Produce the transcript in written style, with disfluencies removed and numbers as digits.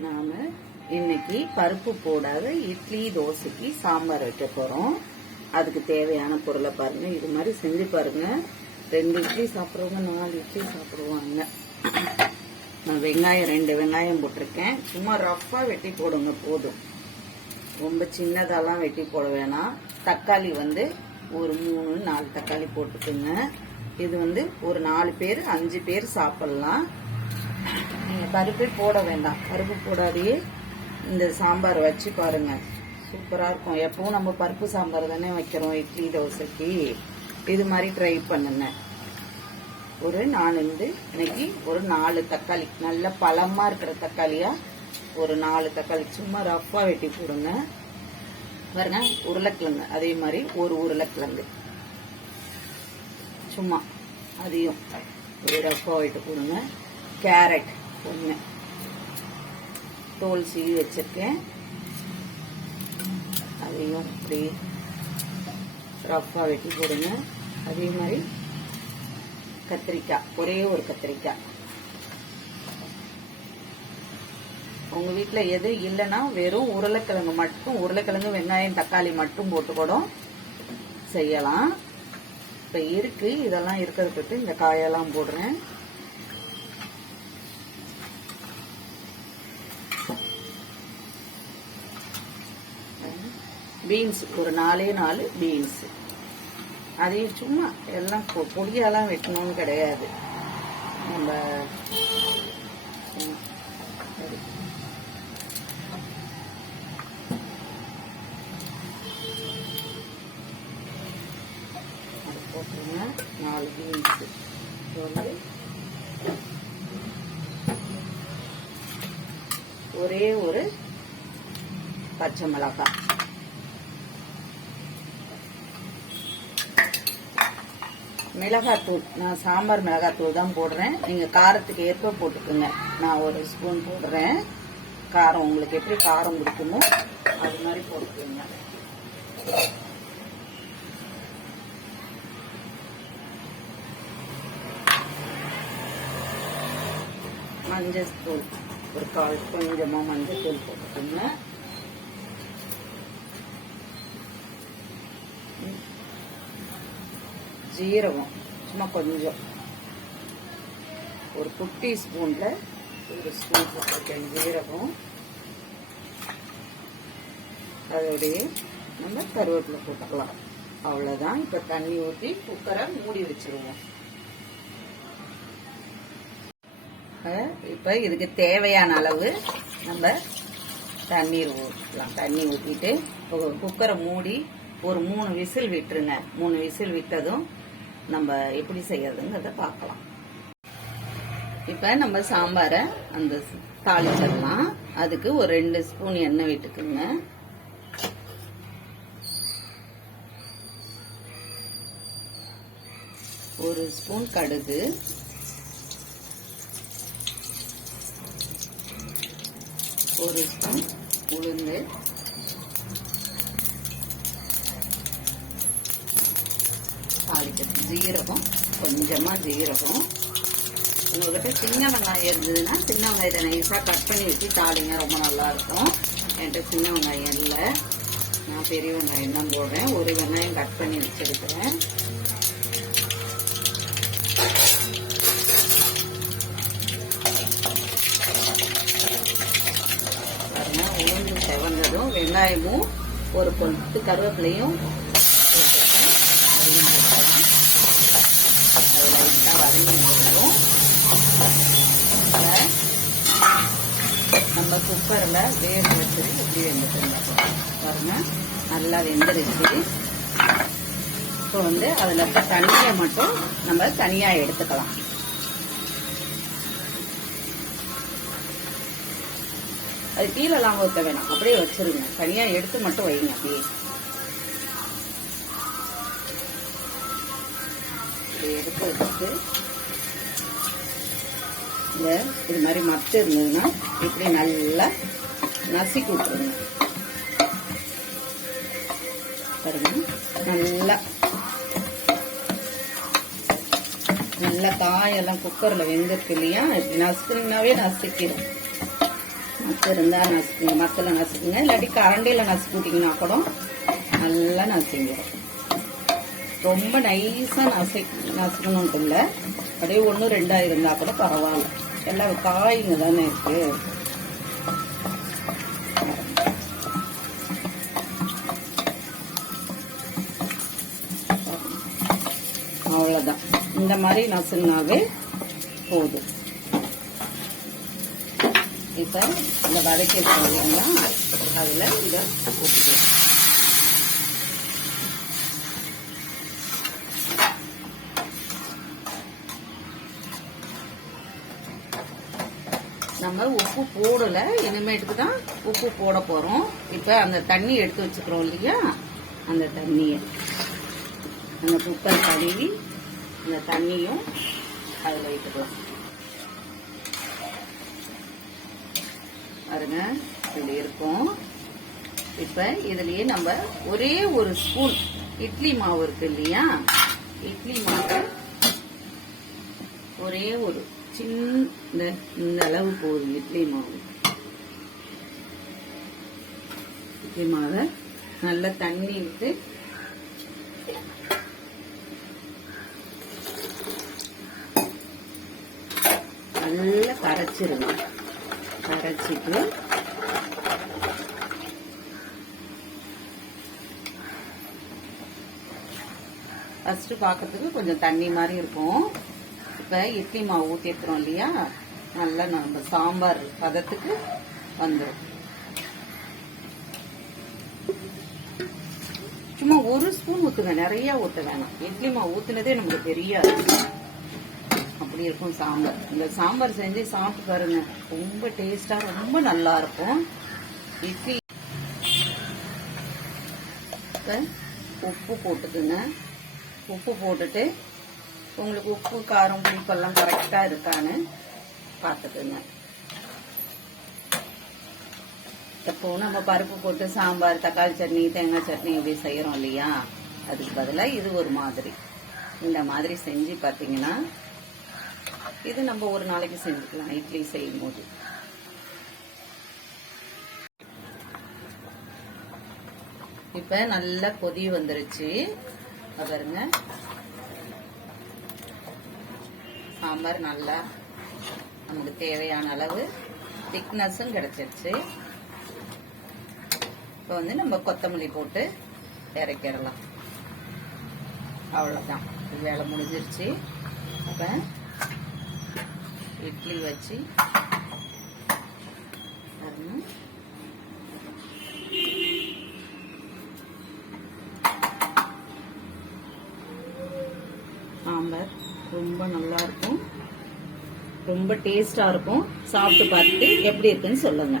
நாம இன்னைக்கு பருப்பு போடாத இட்லி தோசைக்கு சாம்பார் வைக்க போறோம். அதுக்கு தேவையான பொருளை பாருங்க. இது மாதிரி செஞ்சு பாருங்க. 2 இட்லி சாப்பிடுறவங்க 4 இட்லி சாப்பிடுவாங்க. நான் வெங்காயம் 2 வெங்காயம் போட்டிருக்கேன். சும்மா ரஃபா வெட்டி போடுங்க போதும். ரொம்ப சின்னதாலாம் வெட்டி போட வேணாம். தக்காளி ஒரு 3-4 தக்காளி போட்டுக்குங்க. இது ஒரு 4 பேர் 5 பேர் சாப்பிடலாம். நீங்க பருப்பே போட வேண்டாம். பருப்பு போடாதையே இந்த சாம்பார் வச்சு பாருங்க, சூப்பரா இருக்கும். எப்பவும் நம்ம பருப்பு சாம்பார் தானே வைக்கிறோம் இட்லி தோசைக்கு. இது மாதிரி ட்ரை பண்ணுங்க. நான் இன்னைக்கு ஒரு 4 தக்காளி, நல்ல பழமா இருக்கிற தக்காளியா ஒரு 4 தக்காளி சும்மா ரஃபா வெட்டி போடுங்க. பாருங்க, உருளைக்கிழங்கு அதே மாதிரி ஒரு உருளைக்கிழங்கு சும்மா அதையும் ஒரு ரஃபா வெட்டி போடுங்க. கேரட் 1 தோல் சீவி வச்சிருக்கேன், அதையும் இப்படி ரஃபா வெட்டி போடுங்க. அதே மாதிரி கத்திரிக்காய், ஒரே ஒரு கத்திரிக்காய். உங்க வீட்டுல எது இல்லைன்னா வெறும் உருளைக்கிழங்கு மட்டும், உருளைக்கிழங்கு வெங்காயம் தக்காளி மட்டும் போட்டு கூட செய்யலாம். இப்ப இருக்கு, இதெல்லாம் இருக்கிறதுக்கு இந்த காயெல்லாம் போடுறேன். பீன்ஸ் ஒரு 4 பீன்ஸ், அதையும் சும்மா எல்லாம் பொடியாலாம் வெட்டணும்னு கிடையாது. நம்ம போட்டுருங்க. 4 பீன்ஸ், ஒரே ஒரு பச்சை மிளகாய், மிளகாத்தூள். நான் சாம்பார் மிளகாத்தூள் தான் போடுறேன். நீங்க காரத்துக்கு ஏற்ப போட்டுக்கோங்க. நான் 1 ஸ்பூன் போடுறேன். காரம் உங்களுக்கு எப்படி காரம் பிடிக்குமோ அது மாதிரி போட்டுக்கோங்க. மஞ்சள் தூள் ஒரு 1/4 கொஞ்சமா மஞ்சள் தூள் போட்டுக்கோங்க. ஜீரகம் சும்மா கொஞ்சம், ஒரு குட்டி ஸ்பூன்ல 1 ஸ்பூன் போட்டிருக்கேன் ஜீரகம். அதோடைய நம்ம கருவேப்பிலை போட்டுக்கலாம். அவ்வளவுதான். இப்ப தண்ணி ஊற்றி குக்கரை மூடி வச்சிருவோம். இப்ப இதுக்கு தேவையான அளவு நம்ம தண்ணீர் ஊற்றலாம். தண்ணி ஊற்றிட்டு குக்கரை மூடி ஒரு 3 விசில் விட்டுருங்க. 3 விசில் விட்டதும் நம்ம எப்படி செய்யறதுங்கிறத பார்க்கலாம். இப்ப நம்ம சாம்பாரை தாளிச்சிடலாம். அதுக்கு ஒரு 2 ஸ்பூன் எண்ணெய் விட்டுக்குங்க. ஒரு ஸ்பூன் கடுகு, ஒரு ஸ்பூன் உளுந்து, ஜீரகம், கொஞ்சமா ஜீரகம். உங்ககிட்ட சின்ன வெங்காயம் இருந்ததுன்னா சின்ன வெங்காயத்தை நைஸா கட் பண்ணி வச்சு தாளிங்க, ரொம்ப நல்லா இருக்கும். என்கிட்ட சின்ன வெங்காயம் இல்லை, நான் பெரிய வெங்காயம் தான் போடுறேன். ஒரு வெங்காயம் கட் பண்ணி வச்சிருக்கிறேன். பாருங்க, உளுந்து செவந்ததும் வெங்காயமும் ஒரு கொத்து கருவேப்பிலையும் நம்ம குக்கர்ல வேக வச்சு இப்படி வெந்துட்டு பாருங்க, நல்லா வெந்துருச்சு. இப்போ அதுல தண்ணியை மட்டும் நம்ம தனியா எடுத்துக்கலாம். அது கீழெல்லாம் ஊற்ற வேணாம், அப்படியே வச்சிருங்க. தனியா எடுத்து மட்டும் வைங்க. அப்படியே எடுத்து வச்சுட்டு இது மாதிரி மத்து இருந்ததுன்னா இப்படி நல்லா நசுக்கி விட்டுருங்க. பாருங்க, நல்லா காயெல்லாம் குக்கர்ல வெந்திருக்கு இல்லையா, இப்படி நசுக்குனாவே நசுக்கிடும். மத்து இருந்தால் நசுக்குங்க, மத்தில் நசுக்குங்க, இல்லாட்டி கரண்டியில் நசுக்கிட்டிங்கன்னா கூட நல்லா நசுங்கிடும். ரொம்ப நைஸாக நசுக்கணுன்ட்டு இல்லை, அப்படியே 1-2 இருந்தால் கூட பரவாயில்ல. எல்லாம் காய்ங்க தானே இருக்கு. அவ்வளோதான், இந்த மாதிரி நசுனாவே போதும். இப்போ இந்த வதக்கி இல்லைங்களா, அதில் இதை போட்டுக்கலாம். நம்ம உப்பு போடலை, இனிமேட்டுக்கு தான் உப்பு போட போகிறோம். இப்போ அந்த தண்ணி எடுத்து வச்சுக்கிறோம் இல்லையா, அந்த தண்ணியை அந்த குக்கர் கழுவி அந்த தண்ணியும் அதில் வைத்துக்கலாம். பாருங்க இப்படி இருக்கும். இப்போ இதுலயே நம்ம ஒரே ஒரு ஸ்பூன் இட்லி மாவு இருக்கு இல்லையா, இட்லி மாவு ஒரே ஒரு சின்ன இந்த அளவு போதும். இட்லி மாவை நல்லா தண்ணி விட்டு நல்லா கரைச்சிருங்க. கரைச்சிட்டு ஃபர்ஸ்ட் பார்க்கறதுக்கு கொஞ்சம் தண்ணி மாதிரி இருக்கும். இப்போ இட்லி மாவு ஊற்றிருக்கிறோம் இல்லையா, நல்லா நம்ம சாம்பார் பதத்துக்கு வந்துடும். சும்மா ஒரு ஸ்பூன் ஊற்றுங்க, நிறைய ஊற்ற வேணாம். இட்லி மாவு ஊற்றுனதே நமக்கு தெரியாது, அப்படி இருக்கும் சாம்பார். இந்த சாம்பார் செஞ்சு சாப்பிட்டு பாருங்க, ரொம்ப டேஸ்டா ரொம்ப நல்லா இருக்கும். இட்லி உப்பு போட்டுக்குங்க. உப்பு போட்டுட்டு உங்களுக்கு உப்பு காரம் புளிப்பெல்லாம் கரெக்டா இருக்கான்னு பார்த்துக்குங்க. இப்போ நம்ம பருப்பு போட்டு சாம்பார், தக்காளி சட்னி, தேங்காய் சட்னி இப்படி செய்யறோம் இல்லையா, அதுக்கு பதிலாக இது ஒரு மாதிரி இந்த மாதிரி செஞ்சு பார்த்தீங்கன்னா, இது நம்ம ஒரு நாளைக்கு செஞ்சுக்கலாம் இட்லி செய்யும் போது. இப்ப நல்லா கொதி வந்துருச்சு பாருங்க. சாம்பார் நல்லா நமக்கு தேவையான அளவு திக்னஸும் கிடைச்சிருச்சு. இப்போ வந்து நம்ம கொத்தமல்லி போட்டு இறக்கிடலாம். அவ்வளோதான், வேலை முடிஞ்சிருச்சு. அப்போ இட்லி வச்சு சாம்பார் ரொம்ப நல்லா இருக்கும், ரொம்ப டேஸ்டா இருக்கும். சாப்பிட்டு பார்த்துட்டு எப்படி இருக்குன்னு சொல்லுங்க.